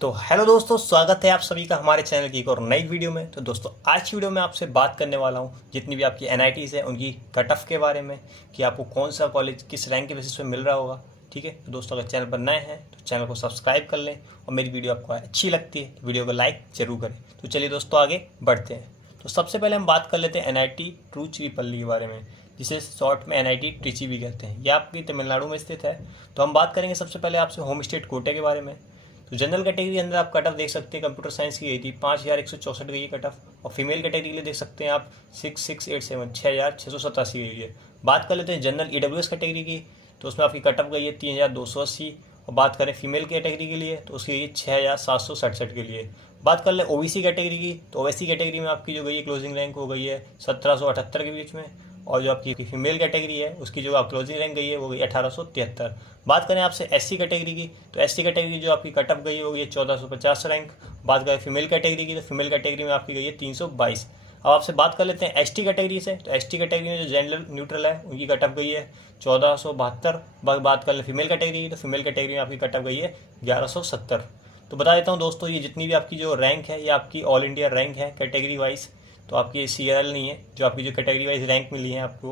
तो हेलो दोस्तों, स्वागत है आप सभी का हमारे चैनल की एक और नई वीडियो में। तो दोस्तों आज की वीडियो में आपसे बात करने वाला हूं जितनी भी आपकी एनआईटीज़ हैं उनकी कट ऑफ के बारे में कि आपको कौन सा कॉलेज किस रैंक के बेसिस पे मिल रहा होगा। ठीक है, तो दोस्तों अगर चैनल पर नए हैं तो चैनल को सब्सक्राइब कर लें और मेरी वीडियो आपको अच्छी लगती है तो वीडियो को लाइक जरूर करें। तो चलिए दोस्तों आगे बढ़ते हैं। तो सबसे पहले हम बात कर लेते हैं एनआईटी ट्रूचिरापल्ली के बारे में, जिसे शॉर्ट में एनआईटी ट्रिची भी कहते हैं। यह आपकी तमिलनाडु में स्थित है। तो हम बात करेंगे सबसे पहले आपसे होम स्टेट कोटे के बारे में। तो जनरल कैटेगरी के अंदर आप कट ऑफ देख सकते हैं, कंप्यूटर साइंस की गई थी 5164 गई है कट ऑफ। और फीमेल कैटेगरी के लिए देख सकते हैं आप 6687 6687 गई है। बात कर लेते हैं जनरल ईडब्ल्यूएस कैटेगरी की, तो उसमें आपकी कट ऑफ गई है 3280। और बात करें फीमेल कैटेगरी के लिए तो उसकी गई है 6767 के लिए। बात कर ले ओबीसी कैटेगरी की, तो ओबीसी कैटेगरी में आपकी जो गई है क्लोजिंग रैंक हो गई है 1778 के बीच में। और जो आपकी फीमेल कैटेगरी है उसकी जो आप क्लोजिंग रैंक गई है वो गई 1873। बात करें आपसे एससी कैटेगरी की, तो एससी कैटेगरी जो आपकी कट ऑफ गई होगी 1450 रैंक। बात करें फीमेल कैटेगरी की, तो फीमेल कैटेगरी में आपकी गई है 322। अब आपसे बात कर लेते हैं एसटी कैटेगरी से। तो एसटी कैटेगरी में जो जेंडर न्यूट्रल है उनकी कट ऑफ गई है 1472। बात कर लें फीमेल कैटेगरी की, तो फीमेल कैटेगरी में आपकी कट ऑफ गई है 1170। तो बता देता हूँ दोस्तों, ये जितनी भी आपकी जो रैंक है ये आपकी ऑल इंडिया रैंक है कैटेगरी वाइज। तो आपकी सीआरएल नहीं है, जो आपकी जो कैटेगरी वाइज रैंक मिली है आपको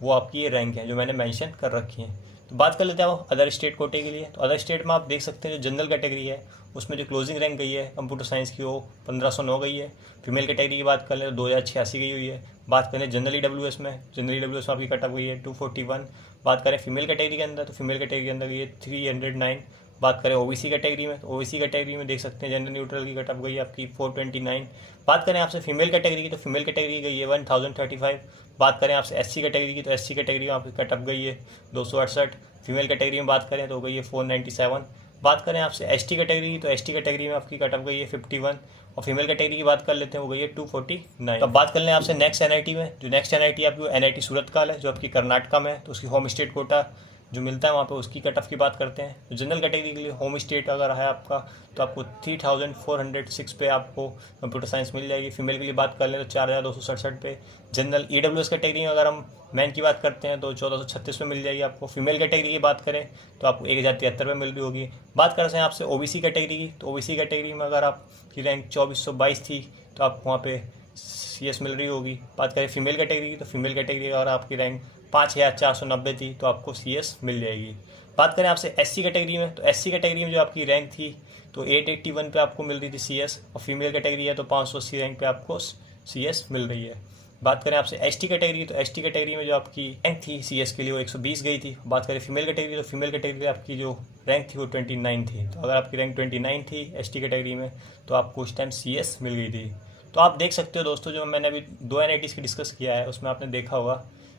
वो आपकी ये रैंक है जो मैंने मेंशन कर रखी है। तो बात कर लेते हैं अदर स्टेट कोटे के लिए। तो अदर स्टेट में आप देख सकते हैं जो जनरल कैटेगरी है उसमें जो क्लोजिंग रैंक गई है कंप्यूटर साइंस की वो 1509 गई है। फीमेल कैटेगरी की बात कर लें तो 2086 गई हुई है। बात करें जनरल ईडब्ल्यूएस में, जनरल ईडब्ल्यूएस में आपकी कट ऑफ गई है 241। बात करें फीमेल कैटेगरी के अंदर, तो फीमेल कैटेगरी के अंदर गई है 309। बात करें ओबीसी कैटेगरी में, तो ओबीसी कैटेगरी में देख सकते हैं जनरल न्यूट्रल की कट ऑफ गई है आपकी 429। बात करें आपसे फीमेल कैटेगरी की, तो फीमेल कैटेगरी गई है 1035। बात करें आपसे एससी कैटेगरी की, तो एससी कैटेगरी में आपकी कट ऑफ गई है 268। फीमेल कैटेगरी में बात करें तो गई है 497। बात करें आपसे एसटी कैटेगरी की, तो एसटी कैटेगरी में आपकी कट ऑफ गई है 51। और फीमेल कैटेगरी की बात कर लेते हैं वो गई है 249। तो बात कर लें आपसे नेक्स्ट एनआईटी में, जो नेक्स्ट एनआईटी आपकी एनआईटी सूरतकाल है जो आपकी कर्नाटका में है। तो उसकी होम स्टेट कोटा जो मिलता है वहाँ पे उसकी कट ऑफ की बात करते हैं। तो जनरल कैटेगरी के लिए होम स्टेट अगर है आपका तो आपको 3406 पे आपको कंप्यूटर साइंस मिल जाएगी। फीमेल के लिए बात कर लें तो 4267 पे। जनरल ईडब्ल्यूएस कैटेगरी में अगर हम मैन की बात करते हैं तो 1436 पे मिल जाएगी आपको। फीमेल कैटेगरी की बात करें तो आपको 1073 पे मिल रही होगी। बात कर रहे हैं आपसे ओबीसी कैटेगरी की, तो ओबीसी कैटेगरी में अगर आपकी रैंक 2422 थी तो आपको वहाँ पे सीएस मिल रही होगी। बात करें फीमेल कैटेगरी की, तो फीमेल कैटेगरी अगर आपकी रैंक 5490 थी तो आपको सीएस मिल जाएगी। बात करें आपसे एससी कैटेगरी में, तो एससी कैटेगरी में जो आपकी रैंक थी तो 881 पे आपको मिल रही थी सीएस। और फीमेल कैटेगरी है तो 580 रैंक पे आपको सीएस मिल रही है। बात करें आपसे एसटी कैटेगरी, तो एसटी कैटेगरी में जो आपकी रैंक थी सीएस के लिए वो 120 गई थी। बात करें फीमेल कैटेगरी, तो फीमेल कैटेगरी आपकी जो रैंक थी वो 29 थी। तो अगर आपकी रैंक 29 थी एसटी कैटेगरी में तो आपको उस टाइम सीएस मिल गई थी। तो आप देख सकते हो दोस्तों, जो मैंने अभी 2 एनआईटीज़ की डिस्कस किया है उसमें आपने देखा होगा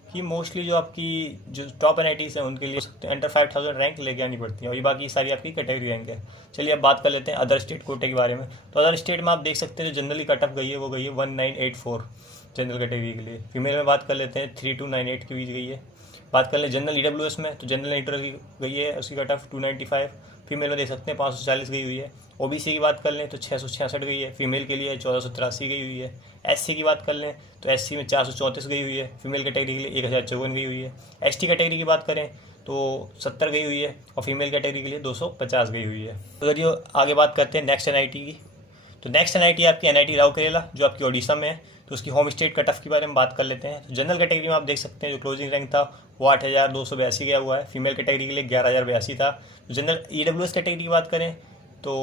कि मोस्टली जो आपकी जो टॉप एनआईटीज़ हैं उनके लिए अंडर 5000 रैंक लेके आनी पड़ती है और ये बाकी सारी आपकी कैटेगरी रैंक है। चलिए अब बात कर लेते हैं अदर स्टेट कोटे के बारे में। तो अदर स्टेट में आप देख सकते हैं जो जनरली कट ऑफ गई है वो गई है 1984 जनरल कैटेगरी के लिए। फीमेल में बात कर लेते हैं 3298 के बीच गई है। बात कर लें जनरल ईडब्ल्यूएस में, तो जनरल ईडब्ल्यूएस की गई है उसकी कट ऑफ 295। फीमेल में देख सकते हैं 540 गई हुई है। ओबीसी की बात कर लें तो 666 गई है, फीमेल के लिए 1483 गई हुई है। एससी की बात कर लें तो एससी में 434 गई हुई है, फीमेल कैटेगरी के लिए 1054 गई हुई है। एसटी कैटेगरी की बात करें तो 70 गई हुई है और फीमेल कैटेगरी के लिए 250 गई हुई है। अगर ये आगे बात करते हैं नेक्स्ट एनआईटी की, तो नेक्स्ट एनआईटी आपकी एनआईटी राउरकेला जो आपकी ओडिशा में है। तो उसकी होम स्टेट कट ऑफ के बारे में बात कर लेते हैं। तो जनरल कैटेगरी में आप देख सकते हैं जो क्लोजिंग रैंक था वो 8282 गया हुआ है। फीमेल कैटेगरी के लिए 11082 था। तो जनरल ईडब्ल्यूएस कैटेगरी की बात करें तो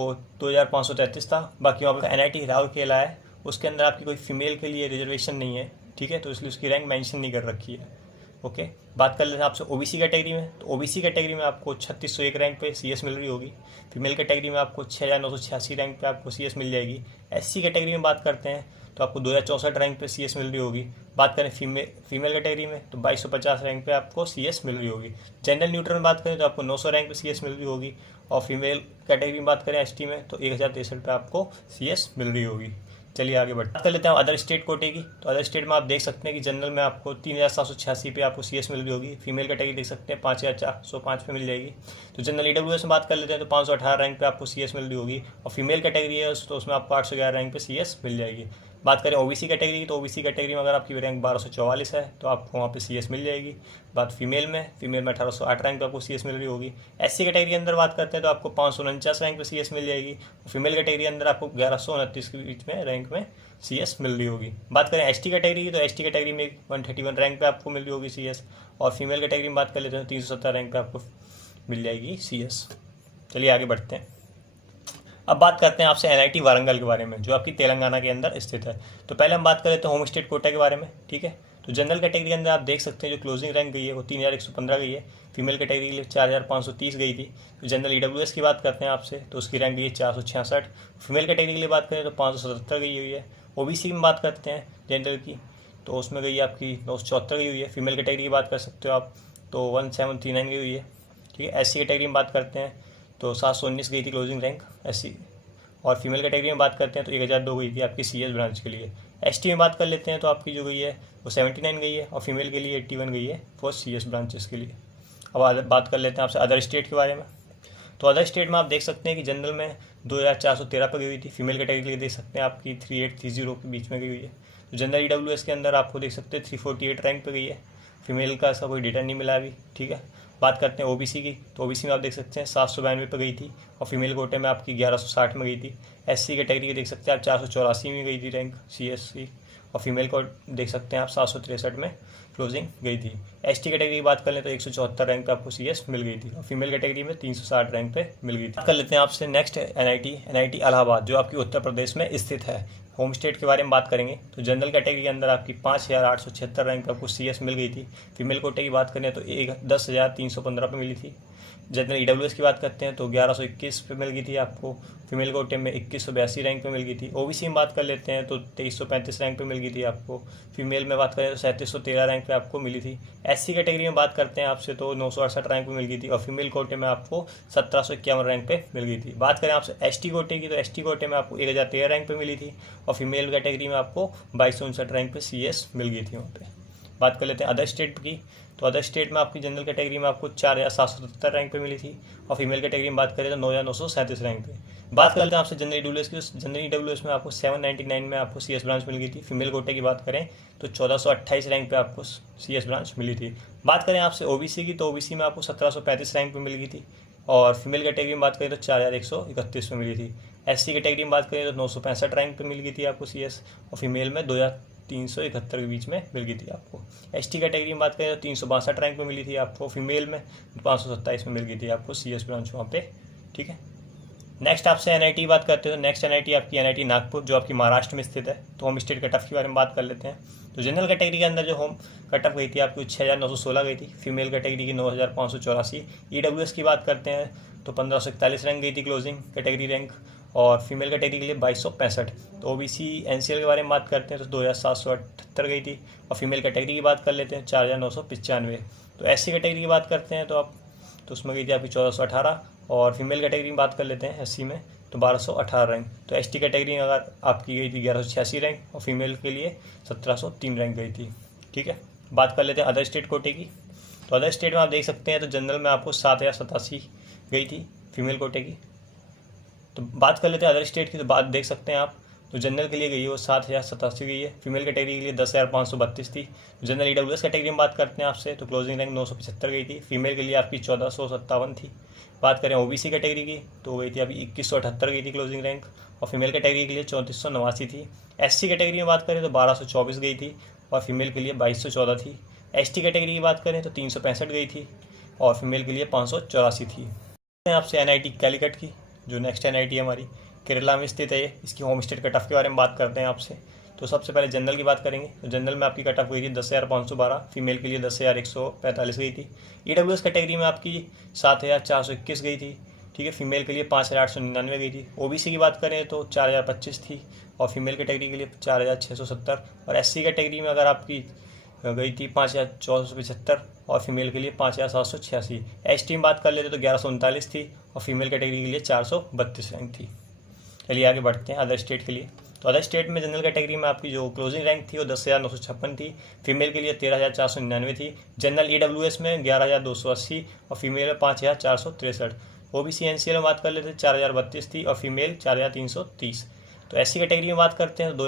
2533 था। बाकी वहाँ पर एनआईटी राउरकेला है उसके अंदर आपकी कोई फीमेल के लिए रिजर्वेशन नहीं है, ठीक है, तो इसलिए उसकी रैंक मेंशन नहीं कर रखी है। ओके, बात कर लेते हैं आपसे ओबीसी कैटेगरी में। तो ओबीसी कैटेगरी में आपको 3601 रैंक पे सीएस मिल रही होगी। फीमेल कैटेगरी में आपको 6986 रैंक पे आपको सीएस मिल जाएगी। एससी कैटेगरी में बात करते हैं तो आपको 2064 रैंक पे सीएस मिल रही होगी। बात करें फीमेल कैटेगरी में तो 2250 रैंक पे आपको सीएस मिल रही होगी। जनरल न्यूट्रल में बात करें तो आपको 900 रैंक पे सीएस मिल रही होगी। और फीमेल कैटेगरी में बात करें एसटी में तो 1063 पे आपको सीएस मिल रही होगी। चलिए आगे बात कर लेते हैं अदर स्टेट कोटे की। तो अदर स्टेट में आप देख सकते हैं कि जनरल में आपको 3786 पे आपको सीएस मिल रही होगी। फीमेल कैटेगरी देख सकते हैं 5405 पे मिल जाएगी। तो जनरल ईडब्ल्यूएस में बात कर लेते हैं तो 518 रैंक पे आपको सीएस मिल रही होगी। और फीमेल कैटेगरी है तो उसमें आपको 811 रैंक पे सीएस मिल जाएगी। बात करें ओबीसी कैटेगरी की, तो ओबीसी कैटेगरी में अगर आपकी रैंक 1244 है तो आपको वहाँ पे सीएस मिल जाएगी। बात फीमेल में 1808 रैंक पे आपको सीएस मिल रही होगी। एससी कैटेगरी के अंदर बात करते हैं तो आपको 549 रैंक पे सीएस मिल जाएगी। फीमेल कैटेगरी के अंदर आपको 1129 के बीच में रैंक में सीएस मिल रही होगी। बात करें एसटी कैटेगरी की, तो एसटी कैटेगरी में 131 रैंक पे आपको मिल रही होगी सीएस। और फीमेल कैटेगरी में बात कर लेते हैं 370 रैंक पे आपको मिल जाएगी सीएस। चलिए आगे बढ़ते हैं। अब बात करते हैं आपसे एनआईटी वारंगल के बारे में, जो आपकी तेलंगाना के अंदर स्थित है। तो पहले हम बात कर लेते हैं होम स्टेट कोटा के बारे में, ठीक है। तो जनरल कैटेगरी के अंदर आप देख सकते हैं जो क्लोजिंग रैंक गई है वो 3115 गई है। फीमेल कैटेगरी के लिए 4530 गई थी। तो जनरल ईडब्ल्यूएस की बात करते हैं आपसे, तो उसकी रैंक गई है 466। फीमेल कैटेगरी के लिए बात करें तो 577 गई हुई है। ओबीसी में बात करते हैं जनरल की, तो उसमें गई आपकी 974 गई हुई है। फीमेल कैटेगरी की बात कर सकते हो आप, तो 1739 गई हुई है, ठीक है। एससी कैटेगरी में बात करते हैं तो 719 गई थी क्लोजिंग रैंक एससी। और फीमेल कैटेगरी में बात करते हैं तो 1002 गई थी आपकी सीएस ब्रांच के लिए। एसटी में बात कर लेते हैं तो आपकी जो गई है वो 79 गई है, और फीमेल के लिए 81 गई है फॉर सीएस ब्रांचेस के लिए। अब बात कर लेते हैं आपसे अदर स्टेट के बारे में। तो अदर स्टेट में आप देख सकते हैं कि जनरल में 2413 पर गई हुई थी। फीमेल कैटेगरी के लिए देख सकते हैं आपकी 3830 के बीच में गई हुई है। तो जनरल ईडब्ल्यूएस के अंदर आपको देख सकते हैं 348 रैंक पे गई है। फीमेल का ऐसा कोई डेटा नहीं मिला अभी, ठीक है। बात करते हैं ओबीसी की, तो ओबीसी में आप देख सकते हैं 792 पे गई थी, और फीमेल कोटे में आपकी 1160 में गई थी। एससी कैटेगरी की देख सकते हैं आप 484 में गई थी रैंक सीएससी, और फीमेल को देख सकते हैं आप 763 में क्लोजिंग गई थी। एसटी कैटेगरी की बात कर लें तो 174 रैंक पे आपको सीएस मिल गई थी, और फीमेल कैटेगरी में 360 रैंक पे मिल गई थी। बात कर लेते हैं आपसे नेक्स्ट एनआईटी इलाहाबाद, जो आपकी उत्तर प्रदेश में स्थित है। होम स्टेट के बारे में बात करेंगे तो जनरल कैटेगरी के अंदर आपकी 5876 रैंक आपको सीएस मिल गई थी। फीमेल कोटे की बात करें तो 10,315 पे मिली थी। जनरल ईडब्ल्यूएस की बात करते हैं तो 1121 पे मिल गई थी आपको। फीमेल कोटे में 2182 रैंक पे मिल गई थी। ओबीसी में बात कर लेते हैं तो 2335 रैंक पे मिल गई थी आपको। फीमेल में बात करें तो 3713 रैंक पे आपको मिली थी। एससी कैटेगरी में बात करते हैं आपसे तो 968 रैंक पे मिल गई थी, और फीमेल कोटे में आपको 1751 रैंक पे मिल गई थी। बात करें आपसे एसटी कोटे की, तो एसटी कोटे में आपको 1013 रैंक पे मिली थी, और फीमेल कैटेगरी में आपको 2259 रैंक पे सीएस मिल गई थी वहाँ पे। बात कर लेते हैं अदर स्टेट की, तो अदर स्टेट में आपकी जनरल कैटेगरी में आपको 4777 रैंक पे मिली थी, और फीमेल कैटेगरी में बात करें तो 9937 रैंक पे। बात करते हैं आपसे जनरल ईडब्ल्यूएस की, जनरल ईडब्ल्यूएस में आपको 799 में आपको सीएस ब्रांच मिल गई थी। फीमेल कोटे की बात करें तो 1428 रैंक पे आपको सीएस ब्रांच मिली थी। बात करें आपसे ओबीसी की, तो ओबीसी में आपको 1735 रैंक पे मिल गई थी, और फीमेल कैटेगरी में बात करें तो 4131 पे मिली थी। एससी कैटेगरी में बात करें तो 965 रैंक पे मिल गई थी आपको सीएस, और फीमेल में 2371 के बीच में मिल गई थी आपको। एसटी कैटेगरी में बात करें तो 362 रैंक पे मिली थी आपको। फीमेल में 527 में मिल गई थी आपको सीएस ब्रांच वहाँ पे, ठीक है। नेक्स्ट आपसे एनआईटी बात करते हैं तो नेक्स्ट एनआईटी आपकी एनआईटी नागपुर, जो आपकी महाराष्ट्र में स्थित है। तो होम स्टेट कट ऑफ के बारे में बात कर लेते हैं। तो जनरल कैटेगरी के अंदर जो होम कट ऑफ गई थी आपकी 6916 गई थी। फीमेल कैटेगरी की 9584। ईडब्ल्यूएस की बात करते हैं तो 1541 रैंक गई थी क्लोजिंग कैटेगरी रैंक, और फीमेल कैटेगरी के लिए 2265। तो ओबीसी एनसीएल के बारे में बात करते हैं तो 2778 गई थी, और फीमेल कैटेगरी की बात कर लेते हैं 4995। तो एससी कैटेगरी की बात करते हैं तो उसमें गई थी आपकी 1418, और फीमेल कैटेगरी में बात कर लेते हैं एससी में तो 1218 रैंक। तो एसटी कैटेगरी में अगर आपकी गई थी 1186 रैंक, और फीमेल के लिए 1703 रैंक गई थी, ठीक है। बात कर लेते हैं अदर स्टेट कोटे की, तो अदर स्टेट में आप देख सकते हैं तो जनरल में आपको 7087 गई थी फीमेल कोटे की। तो बात कर लेते हैं अदर स्टेट की, तो बात देख सकते हैं आप तो जनरल के लिए गई है वो 7087 गई है। फीमेल कैटेगरी के लिए 10,532 थी। जनरल ईडब्ल्यूएस कैटेगरी में बात करते हैं आपसे तो क्लोजिंग रैंक 975 गई थी। फीमेल के लिए आपकी 1457 थी। बात करें ओबीसी कैटेगरी की तो गई थी अभी 2178 गई थी क्लोजिंग रैंक, और फीमेल कैटेगरी के लिए 3489 थी। एससी कैटेगरी में बात करें तो 1224 गई थी, और फीमेल के लिए 2214 थी। एसटी कैटेगरी की बात करें तो 365 गई थी, और फीमेल के लिए 584 थी। आपसे एनआईटी कैलीकट की, जो नेक्स्ट एनआईटी हमारी केरला में स्थित है, इसकी होम स्टेट कट ऑफ के बारे में बात करते हैं आपसे। तो सबसे पहले जनरल की बात करेंगे तो जनरल में आपकी कट ऑफ गई थी 10,512। फीमेल के लिए 10,145 गई थी। ईडब्ल्यूएस कैटेगरी में आपकी 7,421 गई थी, ठीक है। फीमेल के लिए 5,899 गई थी। ओबीसी की बात करें तो 4,025 थी, और फीमेल कैटेगरी के लिए 4,670। और एससी कैटेगरी में अगर आपकी गई थी 5,475, और फीमेल के लिए 5,786। एसटी में बात कर लेते तो 1139 थी, और फीमेल कैटेगरी के लिए 432 रैंक थी। चलिए आगे बढ़ते हैं अदर स्टेट के लिए। तो अदर स्टेट में जनरल कैटेगरी में आपकी जो क्लोजिंग रैंक थी वो 10,956 थी। फीमेल के लिए 13,499 थी। जनरल ईडब्ल्यूएस में 11,280, और फीमेल में 5,463। ओबीसी एनसीएल में बात कर लेते 4,032 थी, और फीमेल 4,330। तो SC कैटेगरी में बात करते हैं तो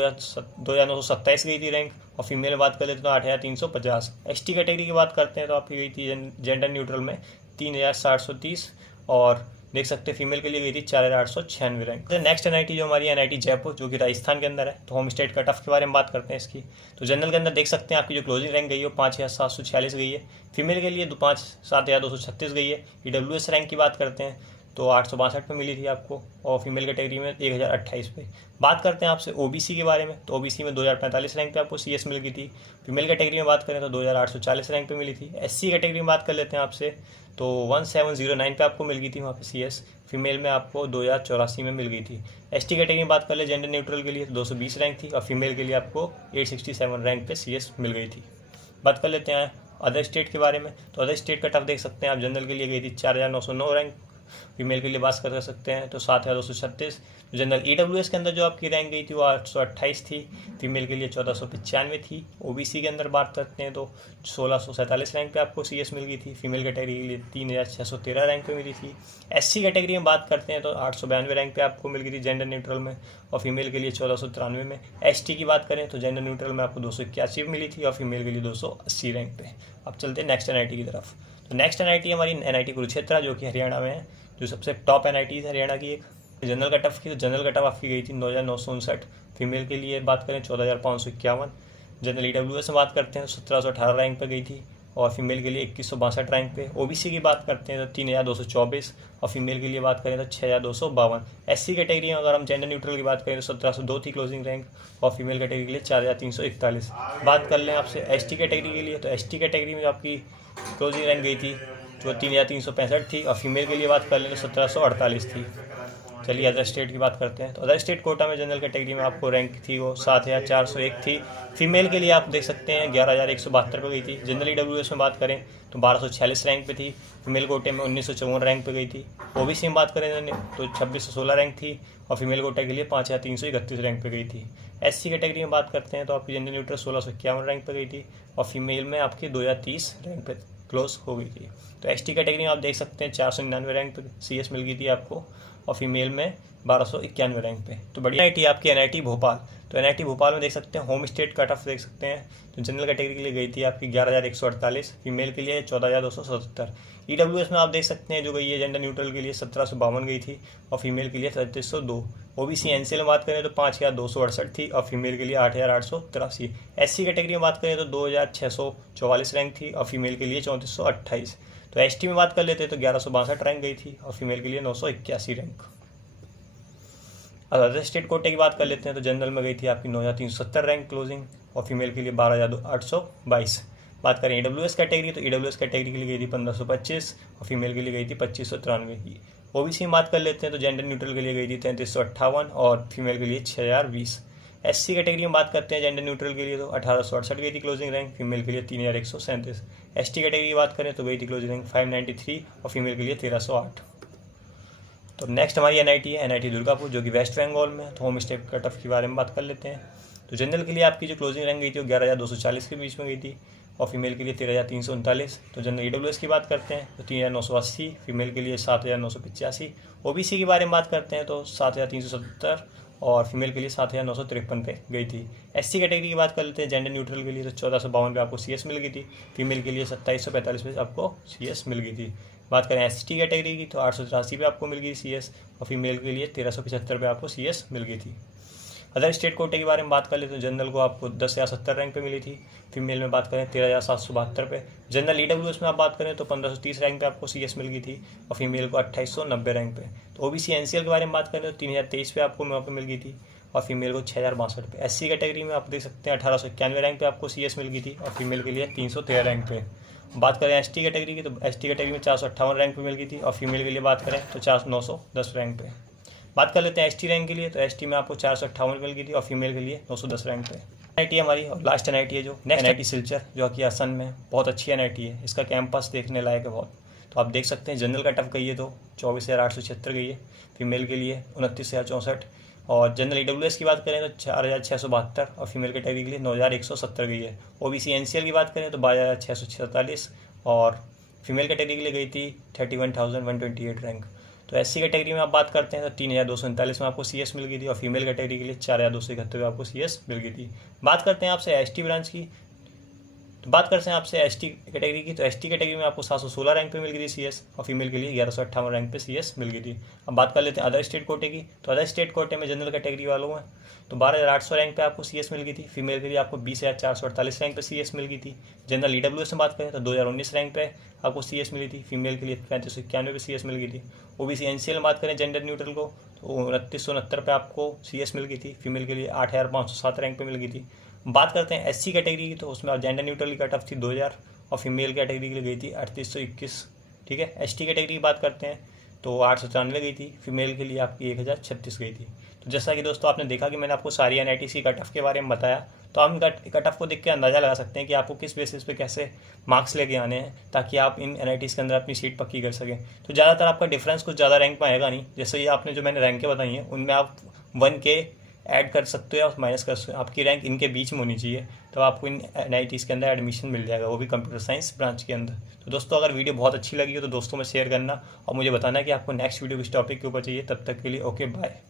2,927 गई थी रैंक, और फीमेल में बात कर लेते हैं तो 8,350। ST कैटेगरी की बात करते हैं तो आपकी गई थी जेंडर न्यूट्रल में 3,730, और देख सकते हैं फीमेल के लिए गई थी 4,896 रैंक। नेक्स्ट NIT जो हमारी NIT जयपुर जो कि राजस्थान के अंदर है, तो होम स्टेट कट ऑफ के बारे में बात करते हैं इसकी। तो जनरल के अंदर देख सकते हैं आपकी जो क्लोजिंग रैंक गई है वो 5,746 गई है, फीमेल के लिए 7,236 गई है। EWS रैंक की बात करते हैं तो 862 पे मिली थी आपको, और फीमेल कैटेगरी में 1,028 पे। बात करते हैं आपसे OBC के बारे में, तो OBC में 2,045 रैंक पे आपको CS मिल गई थी। फीमेल कैटेगरी में बात करें तो 2,840 रैंक पे मिली थी। SC कैटेगरी में बात कर लेते हैं आपसे तो 1709 पे आपको मिल गई थी वहाँ पे CS, फीमेल में आपको 2,084 में मिल गई थी। ST कैटेगरी में बात कर ले जेंडर न्यूट्रल के लिए तो 220 रैंक थी, और फीमेल के लिए आपको 867 रैंक पे CS मिल गई थी। बात कर लेते हैं अदर स्टेट के बारे में, तो अदर स्टेट कट ऑफ देख सकते हैं आप, जनरल के लिए गई थी 4,909 रैंक, फीमेल के लिए बात कर सकते हैं तो 7,236। तो जनरल EWS के अंदर जो आपकी रैंक गई थी वो 828 थी, फीमेल के लिए 1,495 थी। OBC के अंदर बात करते हैं तो 1,647 रैंक पे आपको CS मिल गई थी, फीमेल कैटेगरी के लिए 3,613 रैंक पे मिली थी। SC कैटेगरी में बात करते हैं तो 892 रैंक पे आपको मिल गई थी जेंडर न्यूट्रल में, और फीमेल के लिए 1,493 में। ST की बात करें तो जेंडर न्यूट्रल में आपको 281 मिली थी, और फीमेल के लिए 280 रैंक पे। अब चलते हैं नेक्स्ट NIT की तरफ। तो नेक्स्ट NIT हमारी NIT कुरुक्षेत्र जो कि हरियाणा में है, जो सबसे टॉप NIT है हरियाणा की। एक जनरल कट ऑफ की, तो जनरल कट ऑफ आपकी गई थी 9,959, फीमेल के लिए बात करें 14,551। जनरल EWS में बात करते हैं तो 1,718 रैंक पे गई थी, और फीमेल के लिए 2,162 रैंक पे। OBC की बात करते हैं तो 3,224, और फीमेल के लिए बात करें तो 6,252। SC कैटेगरी में अगर हम जेंडर न्यूट्रल की बात करें तो 1,702 थी क्लोजिंग रैंक, और फीमेल कैटेगरी के लिए 4,341। बात कर लें आपसे ST कैटेगरी के लिए, तो ST कैटेगरी में आपकी क्लोजिंग रैंक गई थी जो 3,365 थी, और फीमेल के लिए बात कर लें तो 1,748 थी। चलिए अदर स्टेट की बात करते हैं, तो अदर स्टेट कोटा में जनरल कैटेगरी में आपको रैंक थी वो 7,401 थी, फीमेल के लिए आप देख सकते हैं 11,172 पे गई थी। जनरल EWS में बात करें तो 1,246 रैंक पे थी, फीमेल कोटे में 1,954 रैंक पे गई थी। OBC में बात करें तो 2,616 रैंक थी, और फीमेल कोटे के लिए 5,331 रैंक पे गई थी। SC कैटेगरी में बात करते हैं तो आपकी जनरल न्यूट्रल 1,651 रैंक पे गई थी, और फीमेल में आपकी 2,030 रैंक पे क्लोज हो गई थी। तो ST कैटेगरी में आप देख सकते हैं 499 रैंक पे CS मिल गई थी आपको, और फीमेल में 1,291 रैंक पे। तो बढ़िया NIT आपकी NIT भोपाल, तो NIT भोपाल में देख सकते हैं होम स्टेट कट ऑफ देख सकते हैं, तो जनरल कैटेगरी के लिए गई थी आपकी 11,148, फीमेल के लिए 14,277। EWS में आप देख सकते हैं जो गई है जेंडर न्यूट्रल के लिए 1,752 गई थी, और फीमेल के लिए 3,302। OBC NCL में बात करें तो 5,268 थी, और फीमेल के लिए 8,883। SC कैटेगरी में बात करें तो 2,644 रैंक थी, और फीमेल के लिए 3,428। तो ST में बात कर लेते तो 1,162 रैंक गई थी, और फीमेल के लिए 981 रैंक। अदर स्टेट कोटे की बात कर लेते हैं तो जनरल में गई थी आपकी 9,370 रैंक क्लोजिंग, और फीमेल के लिए 12,822। बात करें EWS कैटेगरी तो EWS कैटेगरी के लिए गई थी 1,525, और फीमेल के लिए गई थी 2,593 की। OBC में बात कर लेते हैं तो जेंडर न्यूट्रल के लिए गई थी 3,358, और फीमेल के लिए 6,020। SC कैटेगरी में बात करते हैं जेंडर न्यूट्रल के लिए तो 1,868 गई थी क्लोजिंग रैंक, फीमेल के लिए 3,137। ST कैटेगरी की बात करें तो गई थी क्लोजिंग रैंक 593, और फीमेल के लिए 1,308। तो नेक्स्ट हमारी NIT है NIT दुर्गापुर जो कि वेस्ट बंगाल में है। तो होम स्टेट कट ऑफ के बारे में बात कर लेते हैं। तो जनरल के लिए आपकी जो क्लोजिंग रैंक गई थी वो 11,240 के बीच में गई थी, और फीमेल के लिए 13,339। तो जनरल EWS की बात करते हैं तो 3,980, फीमेल के लिए 7,985। OBC के बारे में बात करते हैं तो 7,370, और फीमेल के लिए 7,953 पे गई थी। SC कैटेगरी की बात कर लेते हैं जेंडर न्यूट्रल के लिए तो 1,452 पे आपको CS मिल गई थी, फीमेल के लिए 2,745 पे आपको CS मिल गई थी। बात करें ST कैटेगरी की तो 883 पे आपको मिल गई CS, और फीमेल के लिए 1,375 पे आपको CS मिल गई थी। अदर स्टेट कोटे के बारे में बात कर लेते हैं, जनरल को आपको 10,070 रैंक पे मिली थी, फीमेल में बात करें 13,772 पे। जनरल EWS में आप बात करें तो 1,530 रैंक पे आपको CS मिल गई थी, और फीमेल को 2,890 रैंक पे। तो OBC NCL के बारे में बात करें तो 3,023 पे आपको वहाँ पे मिल गई थी, और फीमेल को 6,062 पे। SC कैटेगरी में आप देख सकते हैं 1,891 रैंक पे आपको CS मिल गई थी, और फीमेल के लिए 313 रैंक पे। बात करें ST कैटेगरी की तो ST कैटेगरी में 458 रैंक पे मिल गई थी, और फीमेल के लिए बात करें तो 910 रैंक पे। बात कर लेते हैं ST रैंक के लिए तो ST में आपको 458 मिल गई थी, और फीमेल के लिए 910 रैंक पे। NIT हमारी और लास्ट NIT है जो नेक्स्ट NIT सिलचर जो कि असम में बहुत अच्छी NIT है, इसका कैंपस देखने लायक है बहुत। तो आप देख सकते हैं जनरल कट ऑफ गई है तो 24,876 गई है, फीमेल के लिए 29,064, और जनरल EWS की बात करें तो 4,672, और फीमेल कैटेगरी के लिए 9,170 गई है। OBC NCL की बात करें तो 12,647, और फीमेल कैटेगरी के लिए गई थी 31,128 रैंक। तो SC कैटेगरी में आप बात करते हैं तो 3239 में आपको CS मिल गई थी और फीमेल कैटेगरी के लिए 4271 में आपको CS मिल गई थी। बात करते हैं आपसे ST ब्रांच की, तो बात करते हैं आपसे ST कैटेगरी की, तो ST कैटेगरी में आपको 716 रैंक पे मिल गई थी CS और फीमेल के लिए 1158 रैंक पे CS मिल गई थी। अब बात कर लेते हैं अदर स्टेट कोटे की, तो अदर स्टेट कोटे में जनरल कैटेगरी वालों में तो 12800 रैंक पे आपको CS मिल गई थी। फीमेल के लिए आपको 20448 रैंक पे CS मिल गई थी। जनरल EWS में बात करें तो 2019 रैंक पे आपको CS मिली थी। फीमेल के लिए 3591 पे CS मिल गई थी। OBC NCL में बात करें जेंडर न्यूट्रल को तो 2969 पे आपको CS मिल गई थी। फीमेल के लिए 8507 रैंक पे मिल गई थी। बात करते हैं SC कैटेगरी की, तो उसमें जेंडर न्यूट्रल की कट ऑफ थी 2000 और फीमेल कैटेगरी के लिए गई थी 3821। ठीक है, ST कैटेगरी की बात करते हैं तो 894 गई थी। फीमेल के लिए आपकी 1036 गई थी। तो जैसा कि दोस्तों आपने देखा कि मैंने आपको सारी NITs की कट ऑफ के बारे में बताया, तो हम कट ऑफ को देख के अंदाज़ा लगा सकते हैं कि आपको किस बेसिस पे कैसे मार्क्स लेके आने हैं ताकि आप इन NITs के अंदर अपनी सीट पक्की कर सकें। तो ज़्यादातर आपका डिफरेंस कुछ ज़्यादा रैंक में आएगा नहीं, जैसे ये आपने जो मैंने रैंकें बताई हैं उनमें आप 1K ऐड कर सकते हो या माइनस कर सकते हो। आपकी रैंक इनके बीच में होनी चाहिए, तो आपको इन NITs के अंदर एडमिशन मिल जाएगा, वो भी कंप्यूटर साइंस ब्रांच के अंदर। तो दोस्तों अगर वीडियो बहुत अच्छी लगी हो तो दोस्तों में शेयर करना और मुझे बताना कि आपको नेक्स्ट वीडियो किस टॉपिक के ऊपर चाहिए। तब तक के लिए ओके बाय।